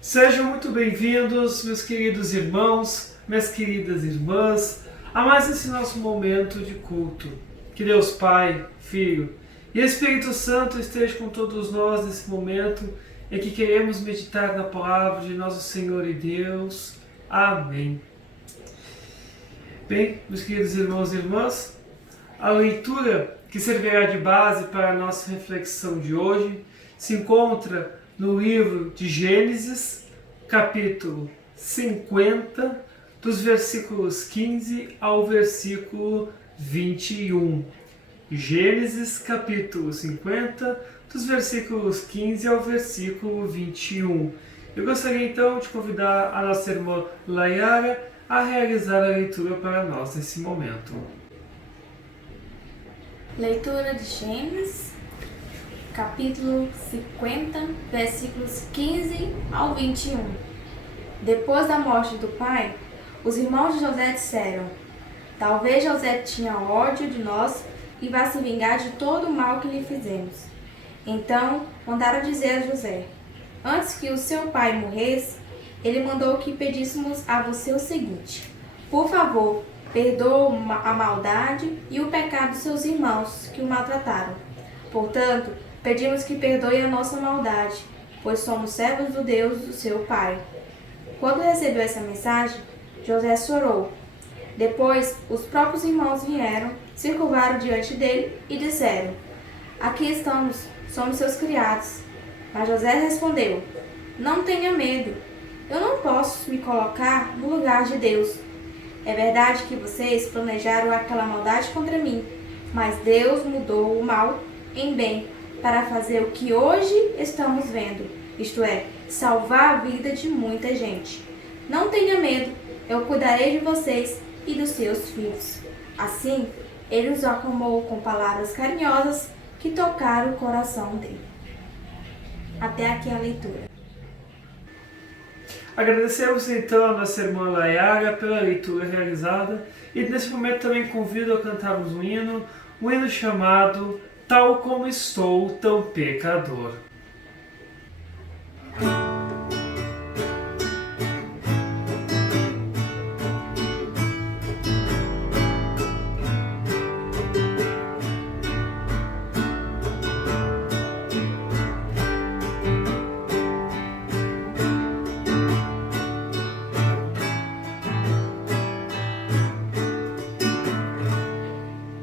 Sejam muito bem-vindos, meus queridos irmãos, minhas queridas irmãs, a mais esse nosso momento de culto. Que Deus Pai, Filho e Espírito Santo estejam com todos nós nesse momento em que queremos meditar na palavra de nosso Senhor e Deus. Amém. Bem, meus queridos irmãos e irmãs, a leitura que servirá de base para a nossa reflexão de hoje se encontra no livro de Gênesis, capítulo 50, dos versículos 15 ao versículo 21. Gênesis, capítulo 50, dos versículos 15 ao versículo 21. Eu gostaria então de convidar a nossa irmã Layara a realizar a leitura para nós nesse momento. Leitura de Gênesis, capítulo 50, versículos 15 ao 21. Depois da morte do pai, os irmãos de José disseram: talvez José tinha ódio de nós e vá se vingar de todo o mal que lhe fizemos. Então mandaram dizer a José: antes que o seu pai morresse, ele mandou que pedíssemos a você o seguinte: por favor, perdoa a maldade e o pecado dos seus irmãos que o maltrataram. Portanto, pedimos que perdoe a nossa maldade, pois somos servos do Deus do seu pai. Quando recebeu essa mensagem, José chorou. Depois, os próprios irmãos vieram, se curvaram diante dele e disseram: aqui estamos, somos seus criados. Mas José respondeu: não tenha medo, eu não posso me colocar no lugar de Deus. É verdade que vocês planejaram aquela maldade contra mim, mas Deus mudou o mal em bem para fazer o que hoje estamos vendo, isto é, salvar a vida de muita gente. Não tenha medo, eu cuidarei de vocês e dos seus filhos. Assim, ele os acalmou com palavras carinhosas que tocaram o coração dele. Até aqui a leitura. Agradecemos então a nossa irmã Layara pela leitura realizada e nesse momento também convido a cantarmos um hino chamado Tal Como Estou, Tão Pecador.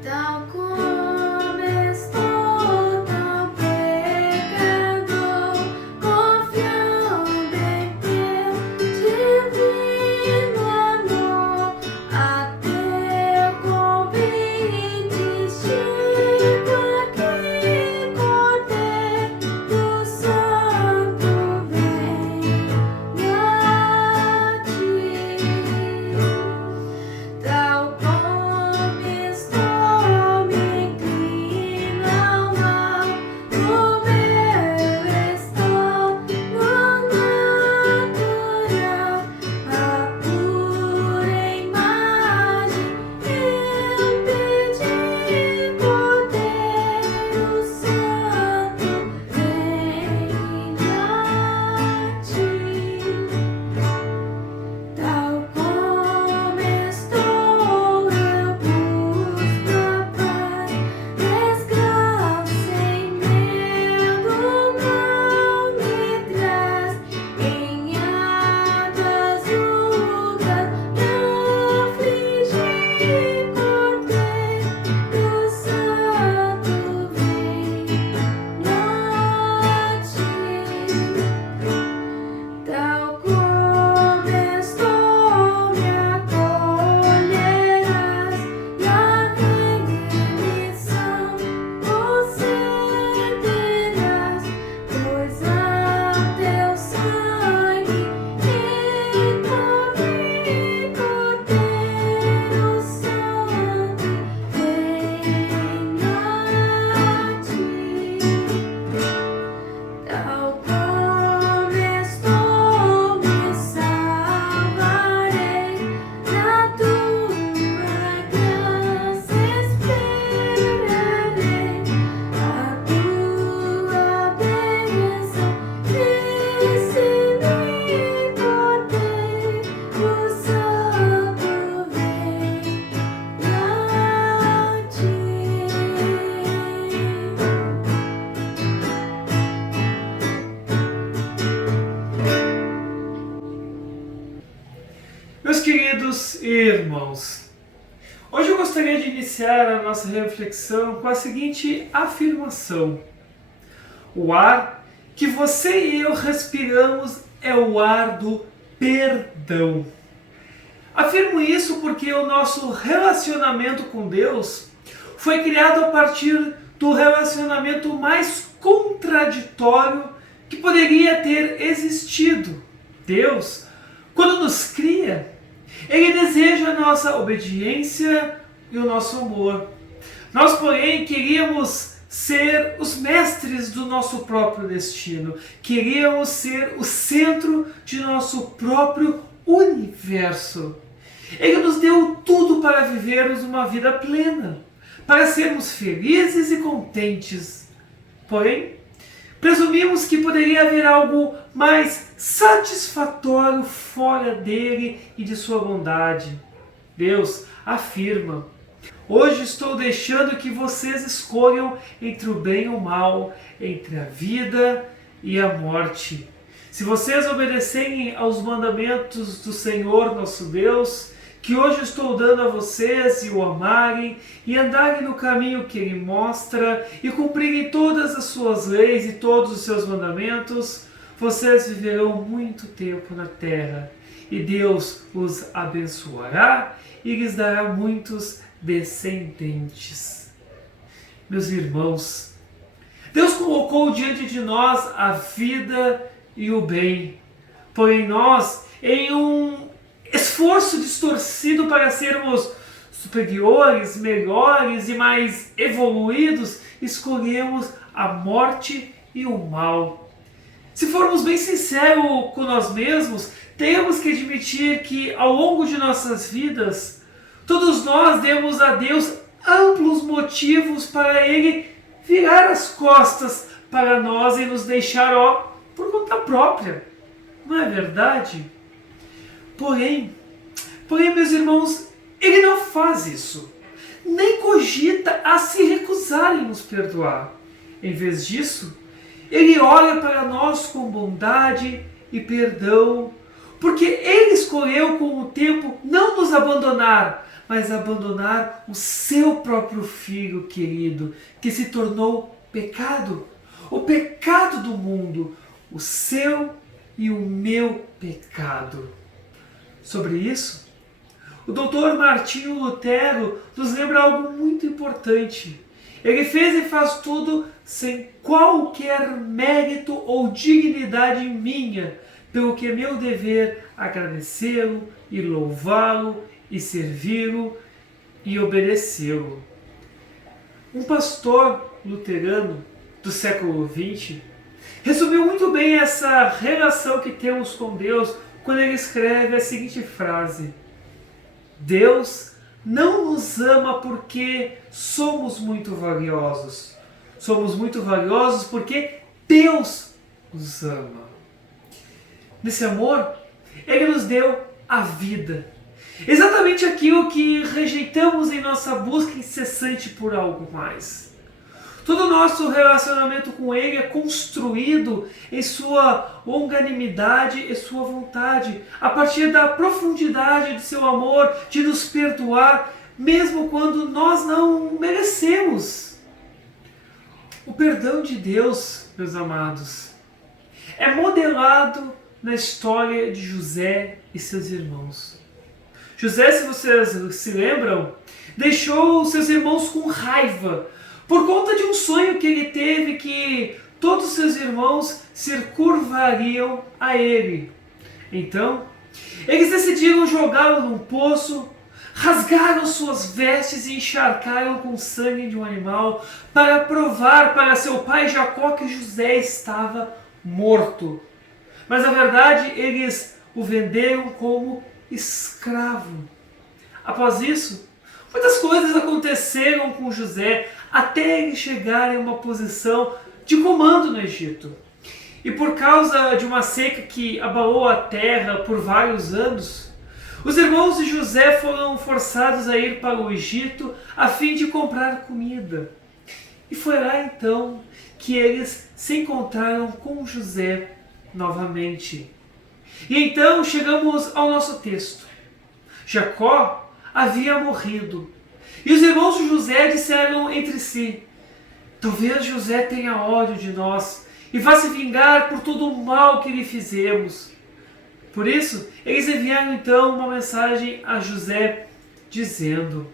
Tal como estou, tão pecador. queridos irmãos, hoje eu gostaria de iniciar a nossa reflexão com a seguinte afirmação: o ar que você e eu respiramos é o ar do perdão. Afirmo isso porque o nosso relacionamento com Deus foi criado a partir do relacionamento mais contraditório que poderia ter existido. Deus, quando nos cria, Ele deseja a nossa obediência e o nosso amor. Nós, porém, queríamos ser os mestres do nosso próprio destino. Queríamos ser o centro de nosso próprio universo. Ele nos deu tudo para vivermos uma vida plena, para sermos felizes e contentes. Porém, presumimos que poderia haver algo mais satisfatório fora dele e de sua bondade. Deus afirma: hoje estou deixando que vocês escolham entre o bem e o mal, entre a vida e a morte. Se vocês obedecerem aos mandamentos do Senhor nosso Deus, que hoje estou dando a vocês, e o amarem, e andarem no caminho que Ele mostra, e cumprirem todas as suas leis e todos os seus mandamentos, vocês viverão muito tempo na terra, e Deus os abençoará e lhes dará muitos descendentes. Meus irmãos, Deus colocou diante de nós a vida e o bem, porém nós, em um esforço distorcido para sermos superiores, melhores e mais evoluídos, escolhemos a morte e o mal. Se formos bem sinceros com nós mesmos, temos que admitir que ao longo de nossas vidas, todos nós demos a Deus amplos motivos para Ele virar as costas para nós e nos deixar por conta própria. Não é verdade? Porém, meus irmãos, Ele não faz isso, nem cogita a se recusar em nos perdoar. Em vez disso, Ele olha para nós com bondade e perdão, porque Ele escolheu com o tempo não nos abandonar, mas abandonar o seu próprio Filho querido, que se tornou pecado, o pecado do mundo, o seu e o meu pecado. Sobre isso, o Dr. Martinho Lutero nos lembra algo muito importante. Ele fez e faz tudo sem qualquer mérito ou dignidade minha, pelo que é meu dever agradecê-lo e louvá-lo e servi-lo e obedecê-lo. Um pastor luterano do século XX resumiu muito bem essa relação que temos com Deus quando ele escreve a seguinte frase: Deus não nos ama porque somos muito valiosos. Somos muito valiosos porque Deus nos ama. Nesse amor, Ele nos deu a vida. Exatamente aquilo que rejeitamos em nossa busca incessante por algo mais. Todo o nosso relacionamento com Ele é construído em sua longanimidade e sua vontade, a partir da profundidade de seu amor, de nos perdoar, mesmo quando nós não merecemos. O perdão de Deus, meus amados, é modelado na história de José e seus irmãos. José, se vocês se lembram, deixou seus irmãos com raiva, por conta de um sonho que ele teve que todos seus irmãos se curvariam a ele. Então, eles decidiram jogá-lo num poço, rasgaram suas vestes e encharcaram com sangue de um animal para provar para seu pai Jacó que José estava morto. Mas na verdade eles o venderam como escravo. Após isso, muitas coisas aconteceram com José até ele chegar em uma posição de comando no Egito. E por causa de uma seca que abalou a terra por vários anos, os irmãos de José foram forçados a ir para o Egito a fim de comprar comida. E foi lá então que eles se encontraram com José novamente. E então chegamos ao nosso texto. Jacó havia morrido. E os irmãos de José disseram entre si: talvez José tenha ódio de nós e vá se vingar por todo o mal que lhe fizemos. Por isso, eles enviaram então uma mensagem a José, dizendo: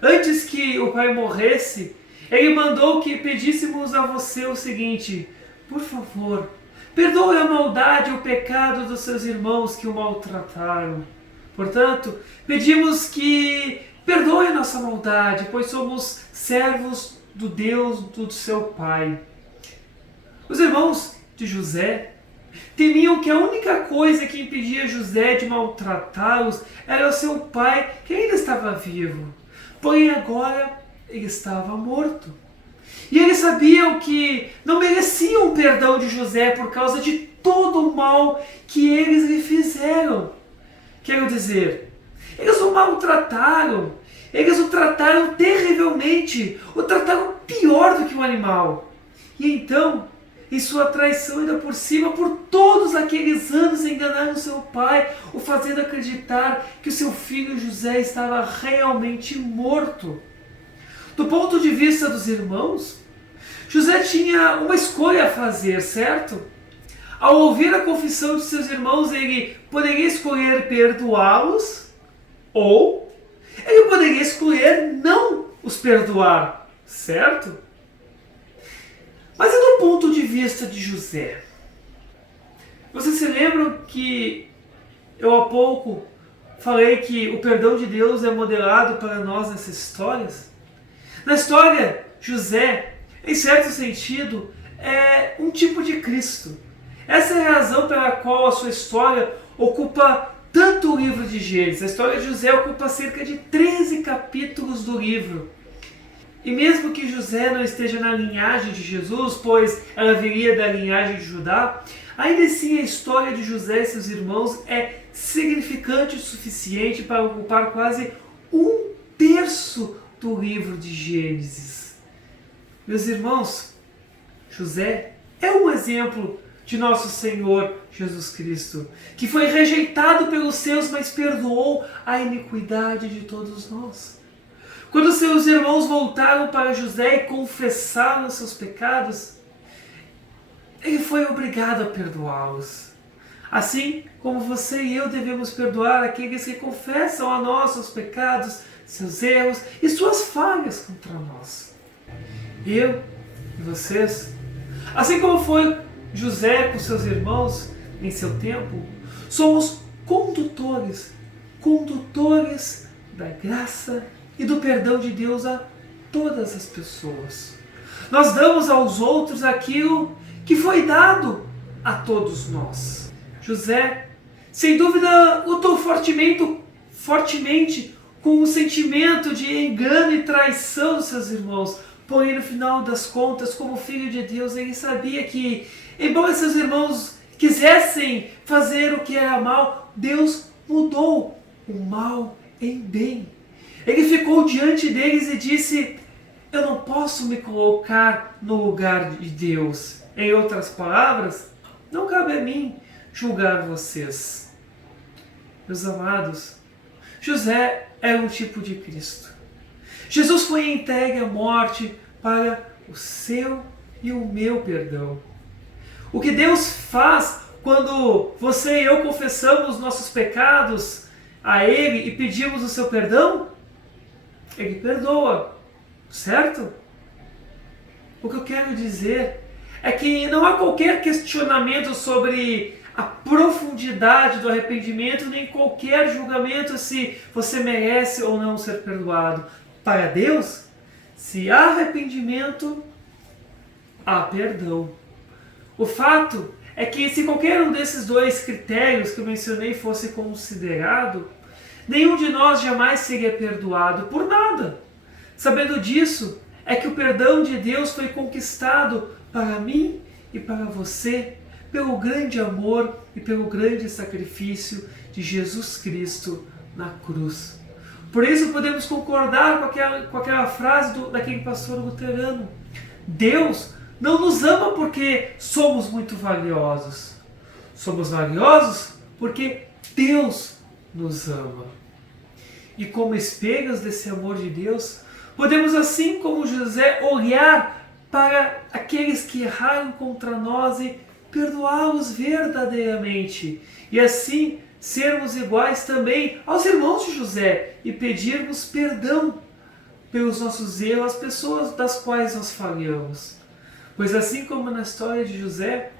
antes que o pai morresse, ele mandou que pedíssemos a você o seguinte: por favor, perdoe a maldade e o pecado dos seus irmãos que o maltrataram. Portanto, pedimos que perdoe a nossa maldade, pois somos servos do Deus do seu pai. Os irmãos de José temiam que a única coisa que impedia José de maltratá-los era o seu pai, que ainda estava vivo. Porém agora ele estava morto. E eles sabiam que não mereciam o perdão de José por causa de todo o mal que eles lhe fizeram. Quero dizer, eles o maltrataram, eles o trataram terrivelmente, o trataram pior do que um animal. E então, em sua traição ainda por cima, por todos aqueles anos enganaram seu pai, o fazendo acreditar que o seu filho José estava realmente morto. Do ponto de vista dos irmãos, José tinha uma escolha a fazer, certo? Ao ouvir a confissão de seus irmãos, ele poderia escolher perdoá-los ou ele poderia escolher não os perdoar, certo? Mas e do ponto de vista de José? Vocês se lembram que eu há pouco falei que o perdão de Deus é modelado para nós nessas histórias? Na história, José, em certo sentido, é um tipo de Cristo. Essa é a razão pela qual a sua história ocupa tanto o livro de Gênesis. A história de José ocupa cerca de 13 capítulos do livro. E mesmo que José não esteja na linhagem de Jesus, pois ela viria da linhagem de Judá, ainda assim a história de José e seus irmãos é significante o suficiente para ocupar quase 1/3 do livro de Gênesis. Meus irmãos, José é um exemplo de nosso Senhor Jesus Cristo, que foi rejeitado pelos seus, mas perdoou a iniquidade de todos nós. Quando seus irmãos voltaram para José e confessaram seus pecados, ele foi obrigado a perdoá-los. Assim como você e eu devemos perdoar aqueles que confessam a nós seus pecados, seus erros e suas falhas contra nós. Eu e vocês, assim como foi José com seus irmãos em seu tempo, somos condutores da graça e do perdão de Deus a todas as pessoas. Nós damos aos outros aquilo que foi dado a todos nós. José, sem dúvida, lutou fortemente com o sentimento de engano e traição dos seus irmãos. Porém, no final das contas, como filho de Deus, ele sabia que, embora seus irmãos quisessem fazer o que era mal, Deus mudou o mal em bem. Ele ficou diante deles e disse: eu não posso me colocar no lugar de Deus. Em outras palavras, não cabe a mim julgar vocês. Meus amados, José era um tipo de Cristo. Jesus foi entregue à morte para o seu e o meu perdão. O que Deus faz quando você e eu confessamos nossos pecados a Ele e pedimos o seu perdão? Ele perdoa, certo? O que eu quero dizer é que não há qualquer questionamento sobre a profundidade do arrependimento, nem qualquer julgamento se você merece ou não ser perdoado. Para Deus, se há arrependimento, há perdão. O fato é que se qualquer um desses dois critérios que eu mencionei fosse considerado, nenhum de nós jamais seria perdoado por nada. Sabendo disso, é que o perdão de Deus foi conquistado para mim e para você pelo grande amor e pelo grande sacrifício de Jesus Cristo na cruz. Por isso podemos concordar com aquela frase daquele pastor luterano: Deus não nos ama porque somos muito valiosos. Somos valiosos porque Deus nos ama. e como espelhos desse amor de Deus, podemos, assim como José, olhar para aqueles que erraram contra nós e perdoá-los verdadeiramente, e assim sermos iguais também aos irmãos de José e pedirmos perdão pelos nossos erros às pessoas das quais nós falhamos. Pois assim como na história de José,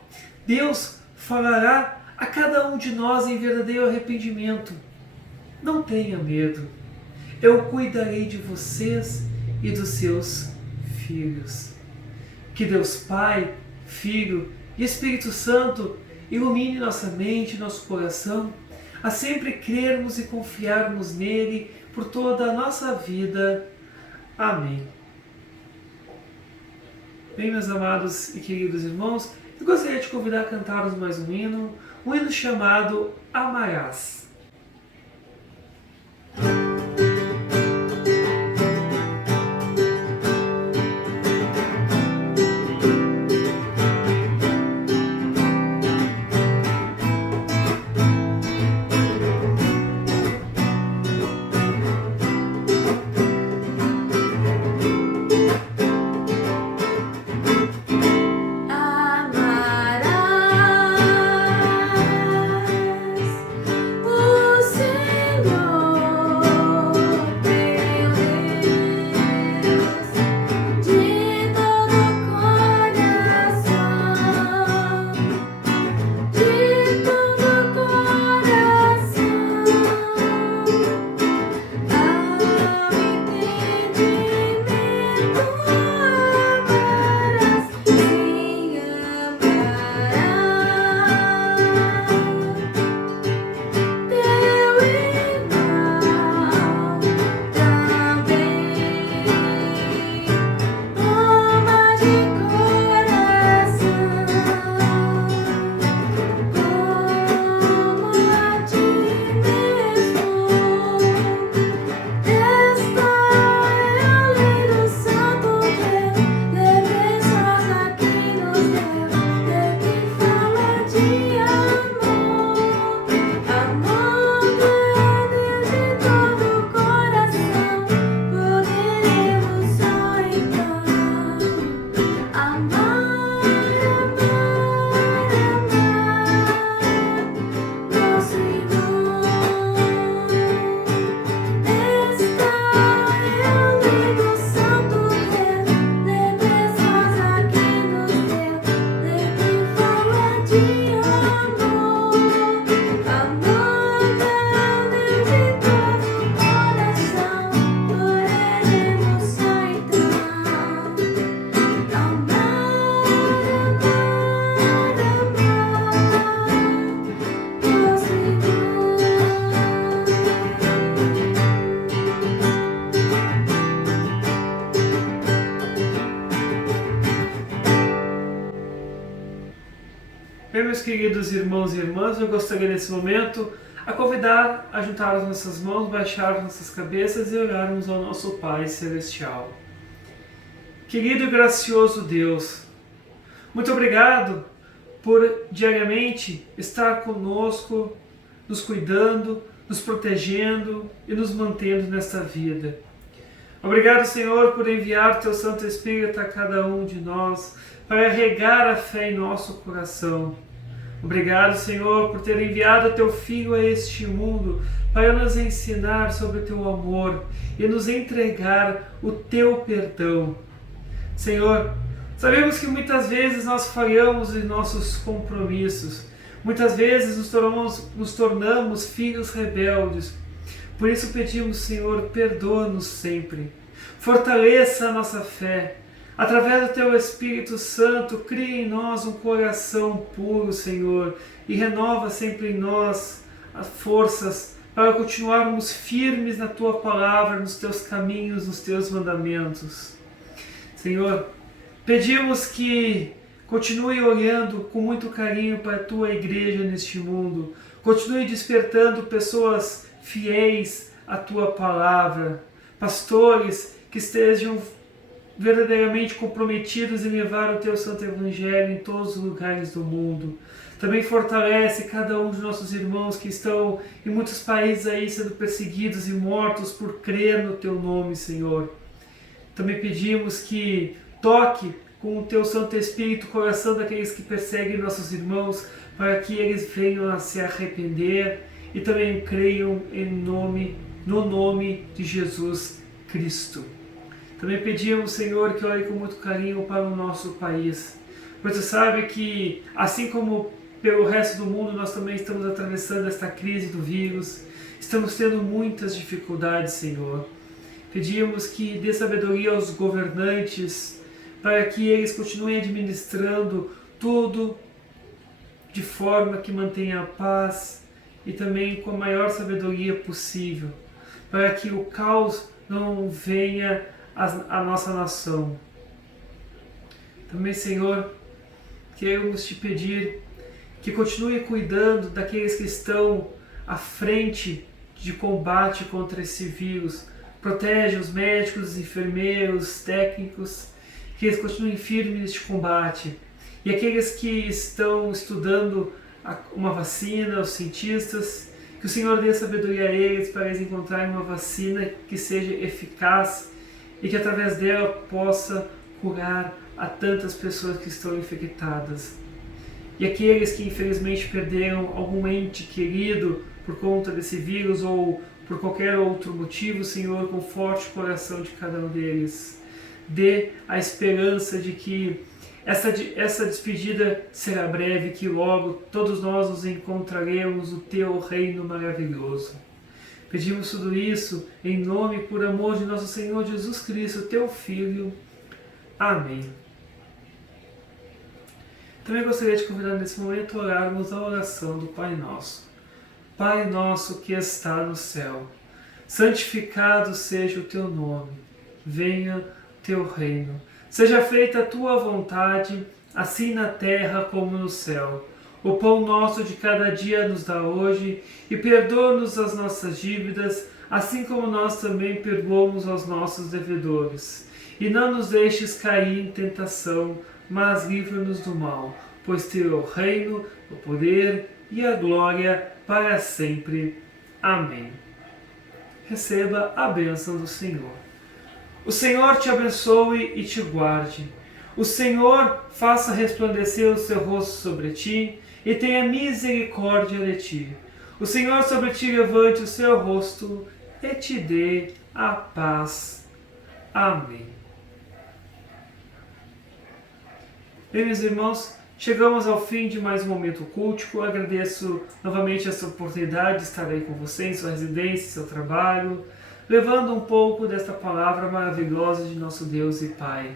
Deus falará a cada um de nós em verdadeiro arrependimento. Não tenha medo, eu cuidarei de vocês e dos seus filhos. Que Deus Pai, Filho e Espírito Santo ilumine nossa mente e nosso coração, a sempre crermos e confiarmos nele por toda a nossa vida. Amém. Bem, meus amados e queridos irmãos, eu gostaria de convidar a cantarmos mais um hino chamado Amarás. Bem, meus queridos irmãos e irmãs, eu gostaria nesse momento a convidar a juntar as nossas mãos, baixar as nossas cabeças e orarmos ao nosso Pai Celestial. Querido e gracioso Deus, muito obrigado por diariamente estar conosco, nos cuidando, nos protegendo e nos mantendo nesta vida. Obrigado, Senhor, por enviar Teu Santo Espírito a cada um de nós para regar a fé em nosso coração. Obrigado, Senhor, por ter enviado Teu Filho a este mundo para nos ensinar sobre o Teu amor e nos entregar o Teu perdão. Senhor, sabemos que muitas vezes nós falhamos em nossos compromissos. Muitas vezes nos tornamos filhos rebeldes. Por isso pedimos, Senhor, perdoa-nos sempre. Fortaleça a nossa fé. Através do Teu Espírito Santo, cria em nós um coração puro, Senhor, e renova sempre em nós as forças para continuarmos firmes na Tua palavra, nos Teus caminhos, nos Teus mandamentos. Senhor, pedimos que continue olhando com muito carinho para a Tua igreja neste mundo. Continue despertando pessoas fiéis à Tua palavra, pastores que estejam verdadeiramente comprometidos em levar o Teu Santo Evangelho em todos os lugares do mundo. Também fortalece cada um dos nossos irmãos que estão em muitos países aí sendo perseguidos e mortos por crer no Teu nome, Senhor. Também pedimos que toque com o Teu Santo Espírito o coração daqueles que perseguem nossos irmãos, para que eles venham a se arrepender e também creiam no nome de Jesus Cristo. Também pedimos, Senhor, que olhe com muito carinho para o nosso país. Pois você sabe que, assim como pelo resto do mundo, nós também estamos atravessando esta crise do vírus, estamos tendo muitas dificuldades, Senhor. Pedimos que dê sabedoria aos governantes, para que eles continuem administrando tudo de forma que mantenha a paz e também com a maior sabedoria possível, para que o caos não venha à nossa nação. Também, Senhor, queremos te pedir que continue cuidando daqueles que estão à frente de combate contra esse vírus. Protege os médicos, os enfermeiros, os técnicos, que eles continuem firmes neste combate. E aqueles que estão estudando uma vacina, os cientistas, que o Senhor dê sabedoria a eles para eles encontrarem uma vacina que seja eficaz e que através dela possa curar a tantas pessoas que estão infectadas. E aqueles que infelizmente perderam algum ente querido por conta desse vírus ou por qualquer outro motivo, Senhor, conforte o coração de cada um deles. Dê a esperança de que essa despedida será breve, que logo todos nós nos encontraremos no Teu reino maravilhoso. Pedimos tudo isso em nome e por amor de nosso Senhor Jesus Cristo, Teu Filho. Amém. Também gostaria de convidar nesse momento a orarmos a oração do Pai Nosso. Pai nosso que está no céu, santificado seja o Teu nome. Venha o Teu reino. Seja feita a Tua vontade, assim na terra como no céu. O pão nosso de cada dia nos dá hoje, e perdoa-nos as nossas dívidas, assim como nós também perdoamos aos nossos devedores. E não nos deixes cair em tentação, mas livra-nos do mal, pois Teu é o reino, o poder e a glória para sempre. Amém. Receba a bênção do Senhor. O Senhor te abençoe e te guarde. O Senhor faça resplandecer o seu rosto sobre ti e tenha misericórdia de ti. O Senhor sobre ti levante o seu rosto e te dê a paz. Amém. Bem, meus irmãos, chegamos ao fim de mais um momento cultico. Agradeço novamente essa oportunidade de estar aí com você em sua residência, em seu trabalho, levando um pouco desta palavra maravilhosa de nosso Deus e Pai.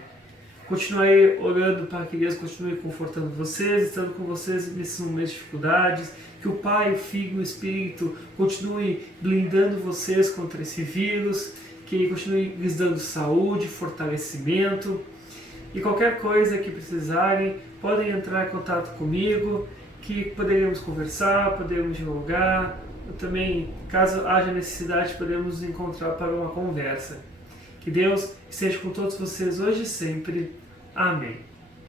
Continuarei orando para que Deus continue confortando vocês, estando com vocês nesses momentos de dificuldades, que o Pai, o Filho e o Espírito continue blindando vocês contra esse vírus, que continue lhes dando saúde, fortalecimento. E qualquer coisa que precisarem, podem entrar em contato comigo, que poderemos conversar, poderemos dialogar. Também, caso haja necessidade, podemos nos encontrar para uma conversa. Que Deus esteja com todos vocês hoje e sempre. Amém.